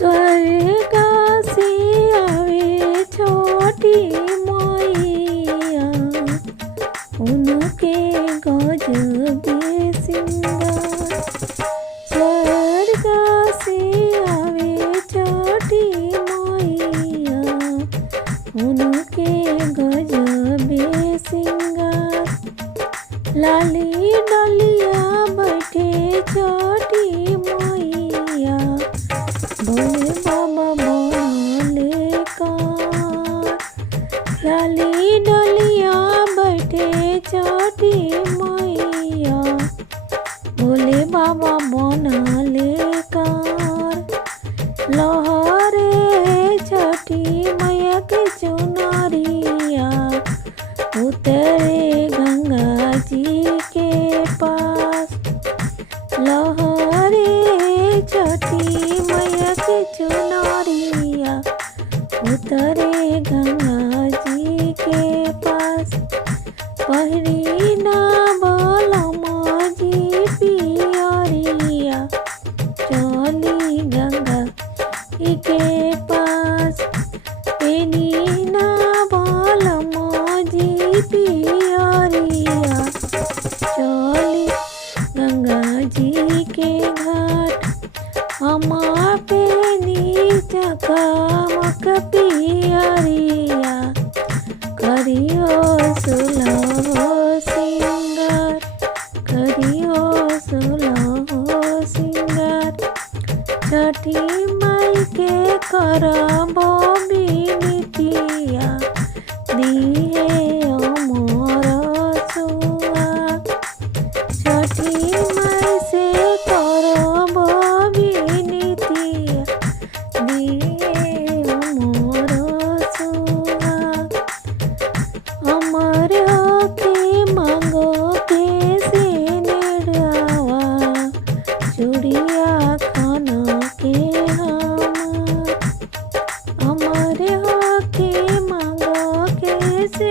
स्वर्ग से आवे छोटी मैया, उनके गजबे सिंगार। स्वर्ग से आवे छोटी मैया, उनके गजबे सिंगार। लाली डलिया बैठे छोटी मैया, भोले बाबा बोले कार। लाली डलिया बैठे छोटी मैया, भोले बाबा बनले कार। लहरे छोटी मैया के चुनरिया, उतरे गंगा जी के पास। लहरे छोटी मैया के चुनरिया, उतरे गंगा जी के पास। पहिरी ना बलमा जी पियरिया, चली गंगा जी के पास। पेनी ना बलमा जी पियरिया, चली गंगा जी के घाट। हमा पेनी चकमक पियरिया, करियो सुलहो सिंगार। करियो सुलहो सिंगार। छठी माई के करबो बिनतिया, दिहे अमर सुहाग। छठी माई से करबो बिनतिया, दिहे अमर सुहाग। अमर होके मांगो के से नेड़ावा, चूड़िया खाना के हमार। अमर होके मांगो के से